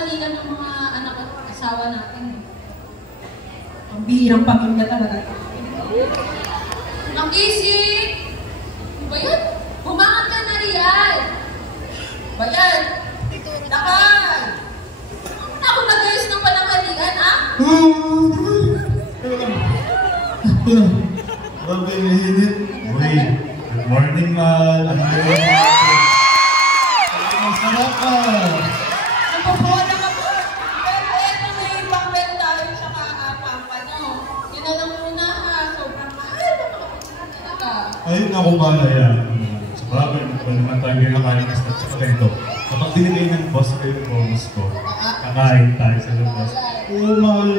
pananaligan ng mga anak at asawa natin. Ang bihirang pamilya talaga. Ang isip! Ba yun? Bumangat ka na riyan! Ba yan? Lakad! Ako nag-ayos ng pananghalian, ah? Grabe, nahinit. Uy, good morning, mahal. Ang sarap ka. Napapola ka po. Pero eto may pang-bed tayo sa pampa, no? Yun na lang muna, ha? Sobrang mahal. Talaga. Ayun ako pala yan. Sa bagay, wala naman tayo kinakain ng snacks sa ito. Kapag dinigay ng boss ko yung bonus ko, kakain tayo sa labas. Oo, mahal.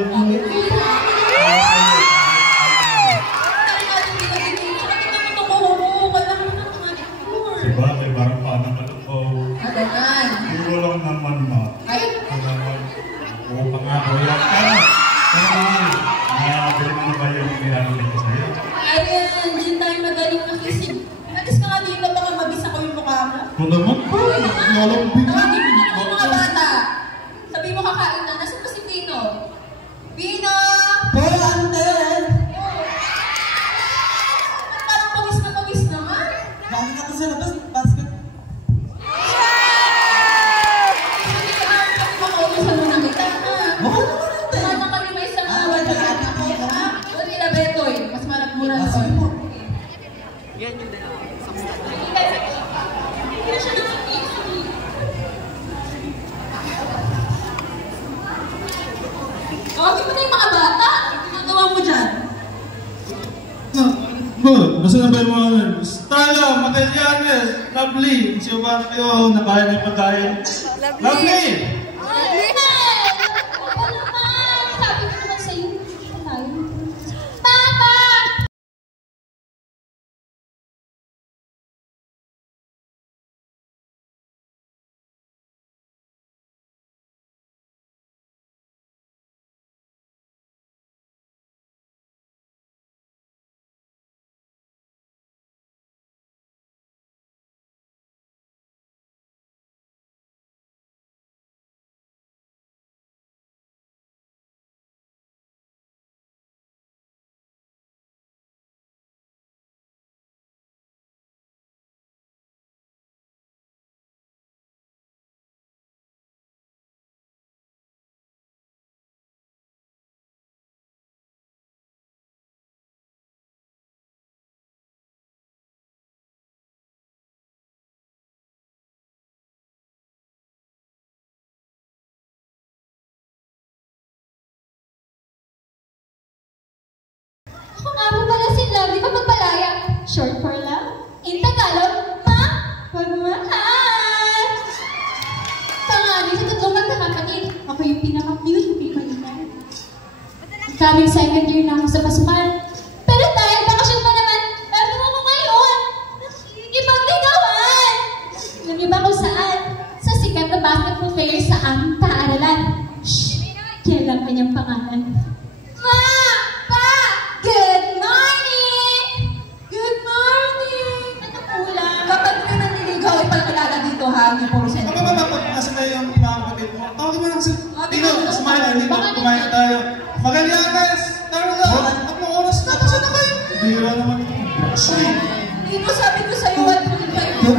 Si bagay, parang paano ka ito po? Aganan. Puro lang naman, ma. Ay! Oo, pangako yan. Nakabili mo na ba yung nilalagay ko sa'yo? Ariel, hindi tayo magaling makisig. Alis ka nga dito, baka mabisa ko yung mukha mo. Ito naman po. Walang Tawagin mo yung mga bata. Sabi mo kakain na. Nasaan ba si Pino? Pino! Pero Antel! Parang pawis na pawis naman. Bakit ka sa labas? Basket? Hindi ka naman kami makautusan mo na kita, ha? Oo naman Antel! Wala kami may isang awan na wala po. ha? Wala nila Betoy. Mas malap muna na. Sige po. Yan yung dalawa. Hindi na siya nakikisig. Tawagin mo na yung mga bata. Ginagawa mo dyan. Basta na ba yung mga Stella, Magallanes, Lovely, Giovanni, nakain na yung pagkain. Lovely! Oo naman! Sabi ko naman sa'yo, Papa! Ako nga po pala si Lovely Mapagpalaya. Short for love. In Tagalog, Pagmahal. Pangalan sa tatlong magkakapatid. Ako yung pinaka-cute, yung pinaka-linan. Coming second year na ako sa pasukan. Pero dahil bakasyon pa naman, bago ako ngayon. Ibang ligawan. Alam niyo ba kung saan? Sa sikat na basketball player sa aming paaralan. Shhh! Yan lang kanyang pangalan. Ma! Pa! Good morning! Good morning! Ano kulang? Kapag ka naniligaw, ipalkalala dito ha, hindi puro sa Ano ba ba nasa na yung pinakapatid mo? Tawagin mo lang si Tino, kumain, hindi mo kumain tayo. Magallanes! Tara ka! Ang oras na, saan na kayo? Bira naman ito. Dino, sabi ko sa'yo, 1.5.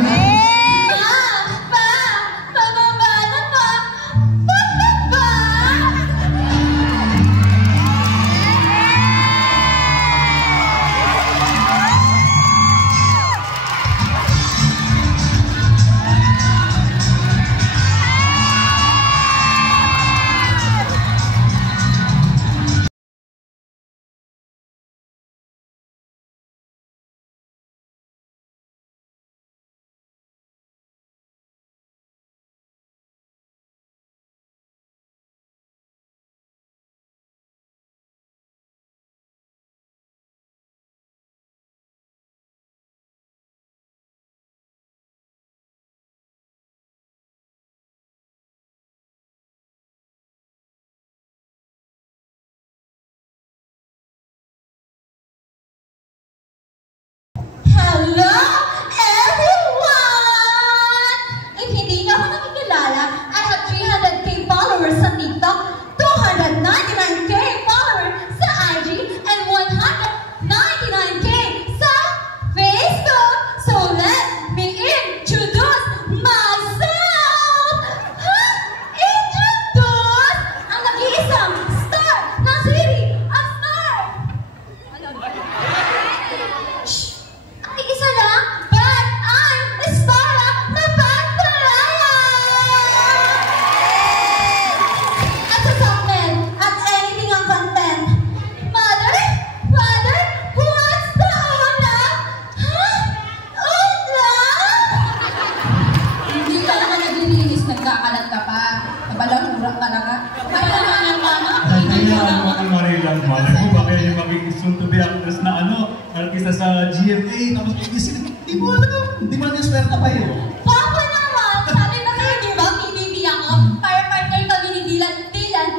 na artista sa GMA, tapos hindi mo alam. Hindi mo alam yung swerte pa yun. Papa naman! Sabi ko sa'yo, di ba? PBB ako. Para partner kami ni Dylan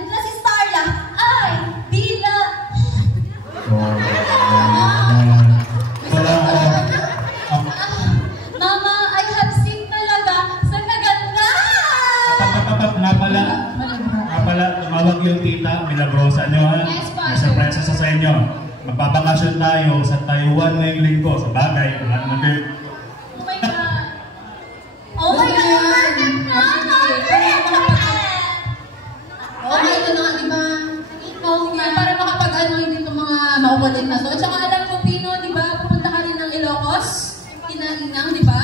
na si Starla. Ay, Dila! Mama, I have seen talaga sa kaganda! Nga pala, tumawag yung tita, Milagrosa nyo ha. Yes, pa. May surprise sa inyo. Magpapakasyon tayo sa Taiwan ngayong linggo. Sa bagay, kung ano nag Oh my God! Oh my God! Okay, ito na nga, di ba? Para makapag-ano yun itong mga maukulit na to. Tsaka alam ko, Pino, di ba? Pupunta ka rin ng Ilocos. Inang, di ba?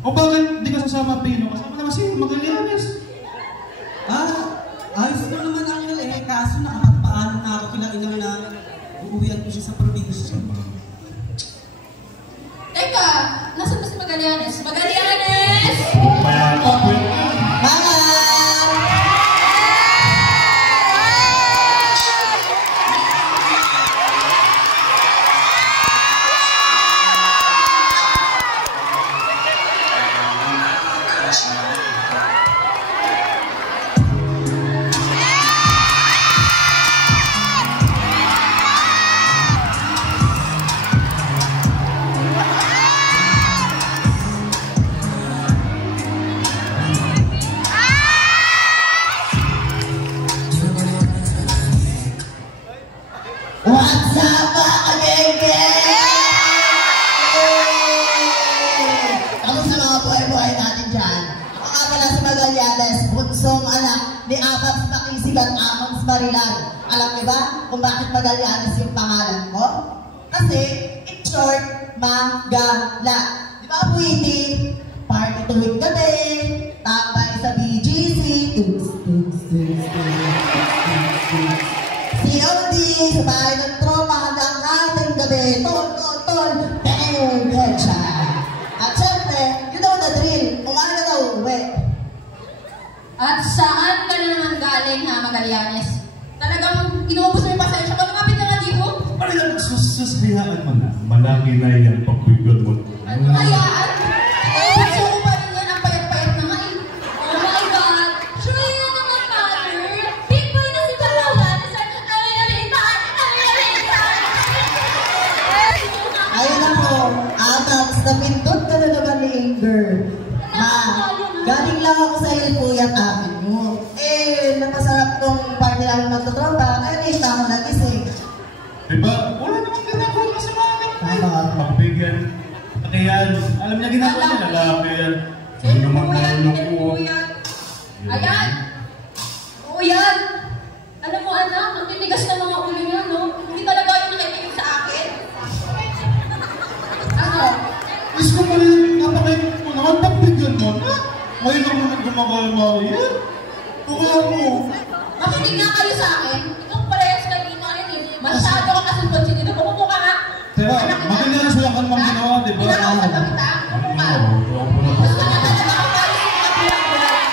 O bakit di ka sasama, Pino? Kasama naman si Magallanes. Ayos mo naman ang kaso nakapagpaano na ako kailangan na uuwihan ko siya sa probinsya. Teka, nasa ba si Magallanes? Magallanes! What's up, mga genge? Kamusta mga buhay-buhay natin dyan? Ako nga pala si Magallanes, bunsong anak ni Ababs Makisig at Amons Marilan. Alam niyo ba kung bakit Magallanes yung pangalan ko? Kasi, in short, Magala. Di ba, Pwede? Party tuwing gabi, tambay sa BGC, COD, sa bahay ng tropa hanggang ating gabi, tol, bang, headshot. At syempre, you know the drill, umaga na uwi. At saan ka na naman galing ha, Magallanes? Talagang inuubos mo yung pasensya ko. Lumapit ka nga dito. Parang susbihaan mo na. Malaki na yan pag-bigod mo. Ano hayaan? Puso ko pa rin yan. Ang payat-payat na nga eh. Oh my God! Sure yun naman, Mother! Big boy na si Magallanes! Ayun ako, Ababs, napindot ka na naman ni Inger. Galing lang ako sa Hilpuyat Avenue. Napasarap tong party namin magtotropa, ay late na ako nagising. Diba? Wala namang ginagawa ka sa mga Tama. Magbigyan. Pati yan. Alam niya ginagawa niya. Lalaki yan. Ano naman marunong ko. Ayan! Oo yan! Alam mo anak, ang tinigas ng mga ulo niya, no? Hindi talaga yung nakitingin sa akin. Ano? Miss ko pala yung napakainin mo naman. Pagbigyan mo na. Ngayon naman nagumagawa yan. Tukala mo. Makinig nga kayo sa akin. Itong parehas kanina rin eh. Masyado ka kasunod sinino. Kumupo ka nga. Teka, makinig na sila ka naman ginawa, di ba? Pinakausap ka kita. Kumupo ka. Gusto niya talaga ako kayo sa mga buhay.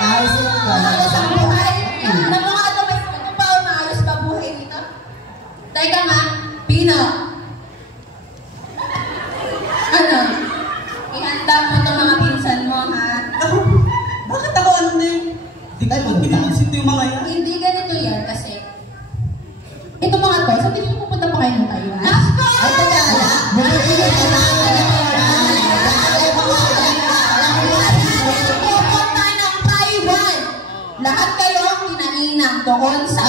Ayos lang ka. Maayos ang buhay. Na mga ano, may ano pa, maayos ka buhay dito. Teka nga, Pino. Ano? Ihanda mo itong mga pinsan mo, ha? Bakit ako ano na yun? Di ba pinapansin yung mga yan? Hindi ganito yan kasi ito mga to, sabi niyo pupunta pa kayo ng Taiwan? Ay, teka, bumibigay ka na. Pupunta ng Taiwan! Lahat kayo kinainang doon sa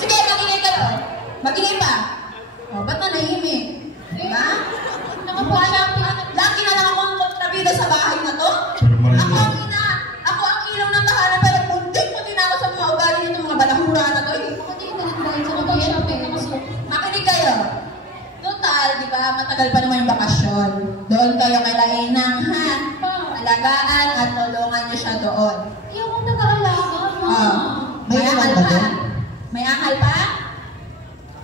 Sige, magingay kayo. Magingay pa. O, ba't na nahimik? Diba? Nakamukha siya, laki na lang ako ang kontrabida sa bahay na to. Ako ang ina. Ako ang ilaw ng tahanan, pero puntik-punti na ako sa mga ugali nitong mga balahura na to. Makinig kayo. Total, di ba? Matagal pa naman yung bakasyon. Doon kayo kay Lainang, ha? Alagaan at tulungan niyo siya doon. Ayaw kong nag-aalaga, Ma. May angal naman ba pa? doon? May angal pa?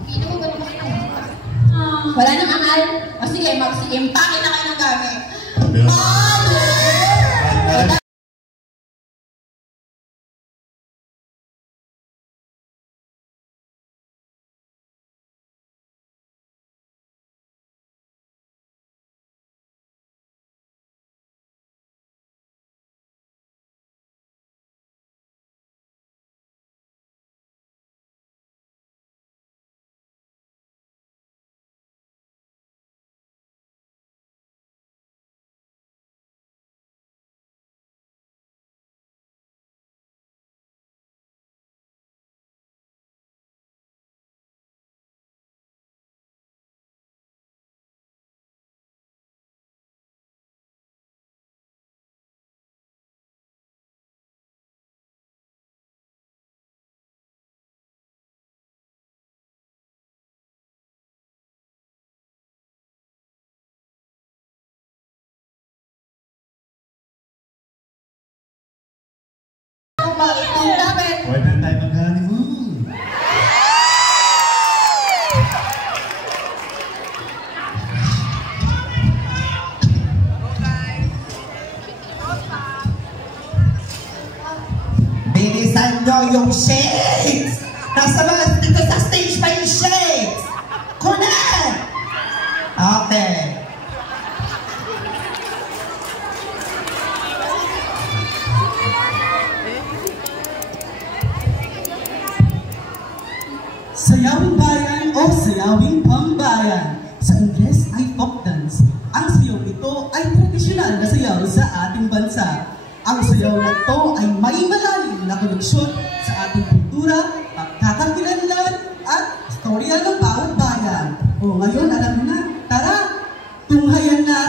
Hindi naman ganun kasi. Wala nang angal? O sige, mag-impake na kayo ng gamit. Sabi pang-honeymoon namin. Pwede na tayo mag-honeymoon. Bilisan nyo yung shades! Nasa mga dito sa stage pa yung shades! Connect! Okay. Sayawing bayan o sayawing pambayan. Sa Ingles ay folk dance. Ang sayaw ito ay tradisyonal na sayaw sa ating bansa. Ang sayaw na ito ay may malalim na koneksyon sa ating kultura, pagkakakilanlan, at istorya ng bawat bayan. O ngayon, alam mo na, tara, tunghayan na